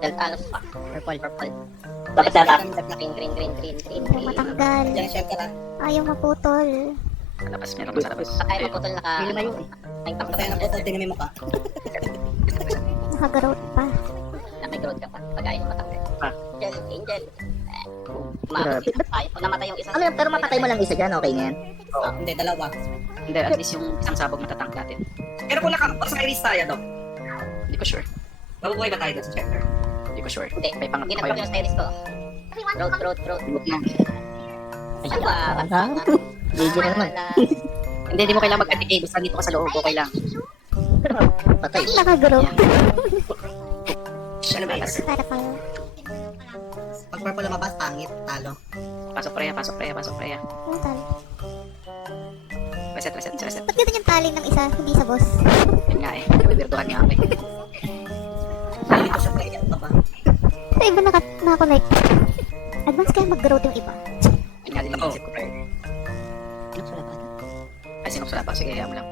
Delta, ano, fuck. Purple. Bakit data? Green. Matanggal. Diyan siya ka. Ayaw maputol. Sa labas, meron pa sa labas. Pagka yung maputol naka... Lumayo eh. Masaya na po ito, tingnan mo yung mukha. Nakagrowth pa. May growth ka pa. Pagka yung matanggal. Ah. Angel. Grabe. Namatay yung isa. Ano yan, pero mapatay mo lang isa dyan, okay na yan? Hindi, dalawa. Hindi, at least yung isang sabog natatank natin. Pero kung naka-Osiris tayo, Dok, Hindi ko sure. mabubuhay ba tayo doon sa checker? Hindi ko sure. Hindi. May pangat Hindi pa na yun. yung stylist ko. Growth. Limot na. Ayun ba? GG na naman. Hindi mo kailangan mag-atikay. Basta dito ka sa loob, okay lang. Patay. Nakagrowth. Siya labas. Para pala. Pag purple lumabas, pangit, talo. Pasok preya. Putal. Reset. Ba't ganun yung tali ng isa, hindi sa boss? Yun nga eh. Nabibirtuhan nga ako eh. Hindi ko siya play ba? Sa iba naka-connect. Advance kaya mag-growth yung iba. Yun nga din yung isip ko preya. Ay, sinukso na pa. Sige, hayaan mo lang.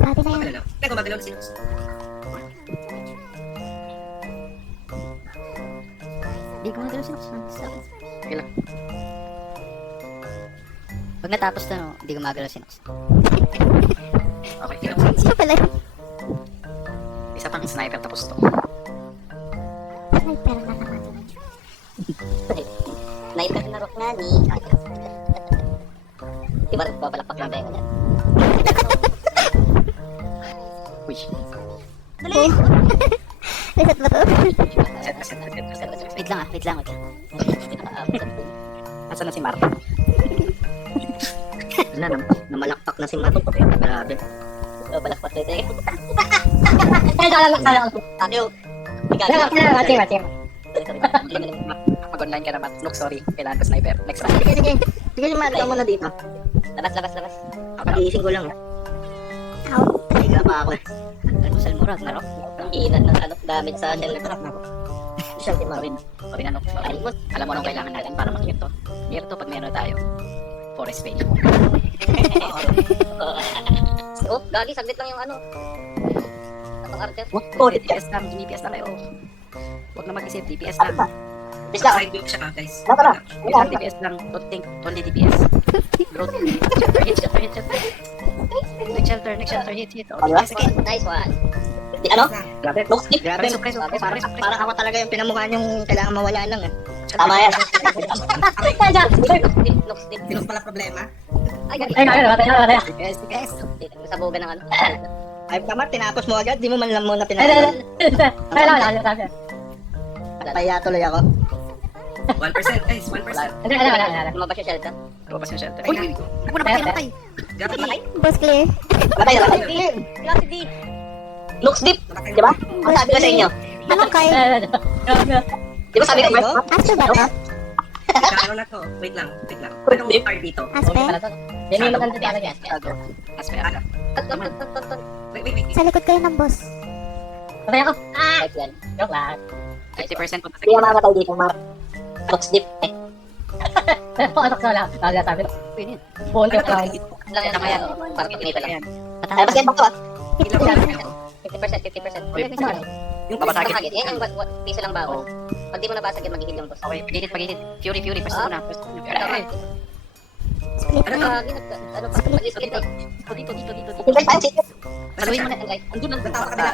Dati na yan. Magalaw. Teka, magalaw na sinus. Hindi ko magalaw sinus. Sige lang. Pag natapos na, no, hindi ko magalaw sinus. Okay, Sino pala yun? isa pang sniper tapos to. Sniper na naman. Sniper na rock nga ni. Di ba papalakpak lang tayo ganyan? Uy. Dali! Reset ba to? Reset. Wait lang. Nasaan na si Marta? Wala na, namalakpak na si Mato. Grabe. Balakpak na tayo. Mag-online ka naman. Look, sorry. Kailangan ko sniper. Next round. Sige, mata mo na dito. Labas. Pag-iising ko lang. Out. Higa pa ako. Almusal mo, Ragnarok. Ang iinan ng ano, damage sa shell. Siya si Marin. Sorry, ano. Alam mo anong kailangan natin para makikip to. Clear to pag meron tayo. Forest fail. Oh, gagi, saglit lang yung ano. Ang archer. DPS lang. DPS lang kayo. Huwag na mag-isip. DPS lang. Bisa. Side view siya, guys. Isang DPS lang. Don't think. Only DPS. Growth. Shelter. Next shelter. Hit. Yes, again. Nice one. Di ano? Grabe. Grabe. Preso. Parang ako talaga yung pinamukhaan yung kailangan mawala lang eh. Tama yan. Look, Sinus pala problema. Ay, gagi. Yes. Nasabugan ng ano. Ay, tama, tinapos mo agad. Di mo man lang muna pinapos. Kaya tuloy ako. 1%, guys, 1%. Lumabas yung shelter. Lumabas yung shelter. Uy, Huwag mo na patay. Grabe. Boss clear. Patay. Grabe deep. Looks deep. Di ba? Ang sabi ko sa inyo. Anong kaya? Di ba sabi ko first? Asper ba to? Ano na to? Wait lang. Anong card dito? Asper? Yan yung maganda sa akin. Asper. Wait. Sa likod kayo ng boss. Sabay ako. Like yan. Joke lang. 50% po. Hindi ka mamatay dito, Mark. Looks deep. Pasok na lang. Talaga sabi ko. Pwede yun. Punti ko lang. Tama yan. Parang pinita lang. Ay, basket ba to ah? 50%. Yung Babasagin. Basagin. Yan yung piso lang bago. Pag di mo nabasag yan, mag-hit yung boss. Okay, pag-hit. Fury. First una. Ay, Split Ano na. ano pa? Mag-split eh. dito. Single time, single. Saluhin mo na. Andun lang. Natawa ka nila.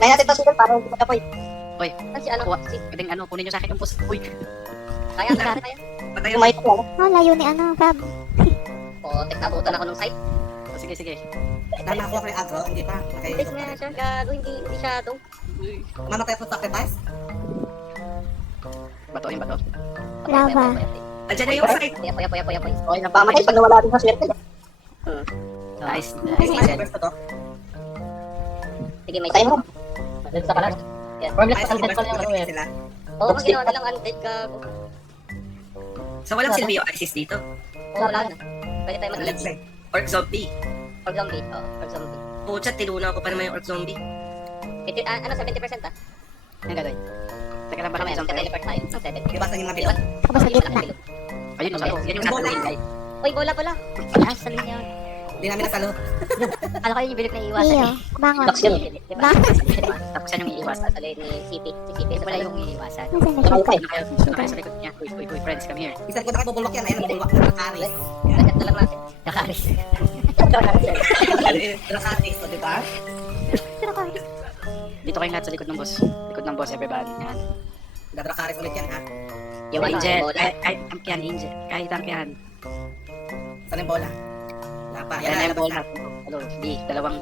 Kaya natin to single para hindi magkapoy. Si ano? Si... Pwedeng ano, kunin nyo sa akin yung post. Uy. Kaya. Patay Kumain ko lang. Oh, layo ni ano, Fab. Oo, nabutan ako nung site. Sige. Tama ako kay Agro, hindi pa. Hindi nga siya. Gago, hindi siya to. Mamatay sa sacrifice. Bato. Lava. Andiyan na yung side. Apoy. Okay, napamatay pag nawala din sa swerte. Nice. First to. Sige, may Patay mo. Dito sa kalas. Ay, sa first to sila. Oo, ginawa nilang undead, gago. So walang silbi yung ISIS dito. Oo, wala na. Pwede tayo Let's mag-lead. say. Orc zombie. Orc zombie. Oo, orc zombie. Pucha, tinuna ko pa naman yung orc zombie. Ano, 70% ah? Ang gagawin. Teka lang, baka may Mamaya, jumper. teleport tayo. Ang 70. Diba sa yung mga bilog? Tapos sa gitna. Ayun, yung yung nasa Bola. lane, guys. Uy, bola. Ah, sa linya. Hindi namin nasalo. Alam ko yun yung bilip na iiwasan Iyo, eh. bangon. Box yun. Diba? Bangon. Diba? Tapos yan yung iiwasan. Sa lane ni CP. Si CP. Ito pala yung iiwasan. Nasaan na Sa siya? kayo. Doon kayo sa likod niya. Uy, friends, come here. Bisan ko na kayo bubulwak yan. Ayan ang bubulwak na Aris. Reset na lang natin. Kakaris. Drakatis, o diba? Pero ko, Dito kayo lahat sa likod ng boss. Likod ng boss, everybody. Yan. Gadrakaris ulit yan ha. Yung ano, Angel. bola. Kahit tank yan, Angel. Kahit tank yan. Saan yung bola? Wala pa. Yan na yung labas bola. Hello, di. Dalawang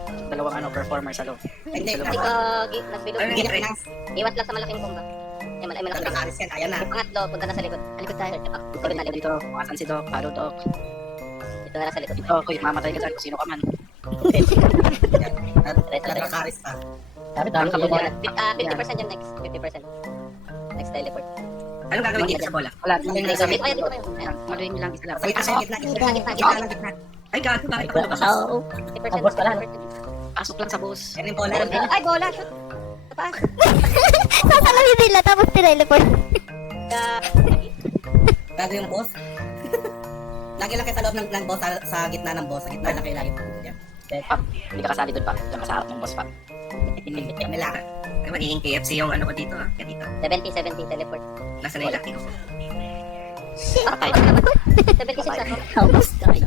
ano, performers, hello. Hindi, Sa Hindi loob. ko nagbilog. Ay, hindi na. Iwas lang sa malaking bomba. Ay, malaking bomba. Gadrakaris yan. Ayan na. Yung pangatlo, punta na sa likod. Sa likod tayo. Likod na likod. Dito, asan si Doc? Hello, Doc. Dito na lang sa likod. Dito, kuy, mamatay ka dyan kung sino ka man. Gadrakaris pa. Sabi, dami ka ba yan? 50% yan next. 50%. Next teleport. Anong gagawin dito sa bola? Wala. Dito kayo, dito kayo. Ayan. Maluin nyo lang isa lang. Sa gitna, sa gitna. Gitna, gitna, Gitna gitna. lang, gitna. Ay, gago. Bakit ko Wala nabasa? pa sa 50%. Boss pala. Pasok lang sa boss. Yan yung bola. Ay, bola. Shoot. Tapas. sasalawin nila tapos tineleport. Gago yung boss. Lagi lang kayo sa loob ng boss, sa gitna ng boss. Sa gitna lang kayo lagi. Yan. Hindi ka kasali doon pa. Diyan ka sa harap ng boss pa. Kailangan. Ay, magiging KFC yung ano ko dito. Kaya dito. 70 teleport. Nasa na yung laki ko. Patay. 76 ako. Almost died.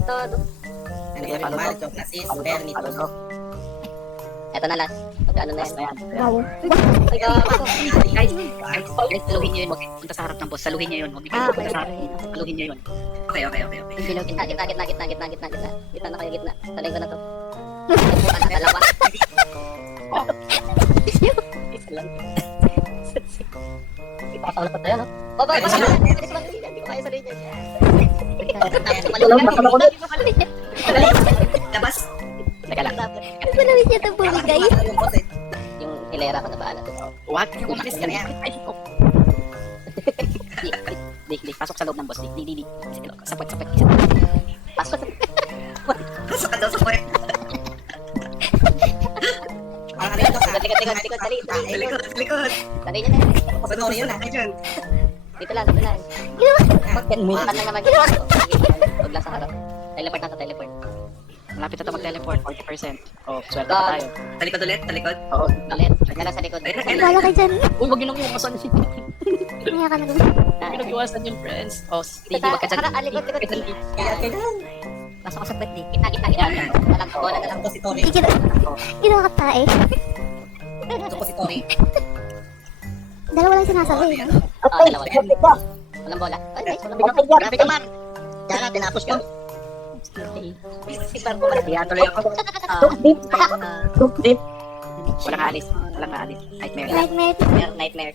Todo. Ano yung normal, joke na sis, permit. Hello, Doc. Eto na last. Magkano na Last yan? na yan. Wow. Ay, gago. Guys, saluhin nyo yun. Huwag punta sa harap ng boss. Saluhin nyo yun. Huwag Ah, punta sa harap. Saluhin nyo yun. Okay. Yung bilaw Gitna, gitna, gitna, gitna, gitna, gitna, gitna. Gitna na kayo, gitna. Talay ko na to. Bukan na dalawa. Isa lang. Ipakatawa na pa tayo, no? Baba, baba, baba. Hindi ko kaya sa linya. Labas. Teka lang. Sasalawin niya itong bumigay. Yung boss eh. Yung hilera ko na bahala to. Huwag. Umalis ka na yan. Ay, oh. Di. Pasok sa loob ng boss. Di. Sapot. Pasok. Pasok ka daw sa puwet. Parang ano yun, Doc, ah? Likod, dali. Sa likod. Dali niya na yan. Sorry yun ah. Ayun. Dito lang, dito lang. Bukan na naman. Huwag lang sa harap. Teleport na to, teleport. Malapit na ito mag-teleport. 40%. Oh, swerte pa tayo. Talikod ulit, talikod. Oo. Ulit. Huwag na lang sa likod. Wala ka dyan. Uy, huwag yun ang iwasan. Maya ka na gawin. Huwag yun ang iwasan yung friends. Oh, di. Wag ka dyan. Likod. Kailan? Pasok ka sa pwede. Gitna. Nalang, bola na lang. Suppository. Ginawa ka tae. Suppository. Dalawa lang sinasabi. Dalawa. Walang bola. Ay, nice. Walang bola. Grabe ka man. Kaya nga, tinapos ka. Kaya tuloy ako. Deep. Walang alis. Nightmare. Nightmare. Nightmare.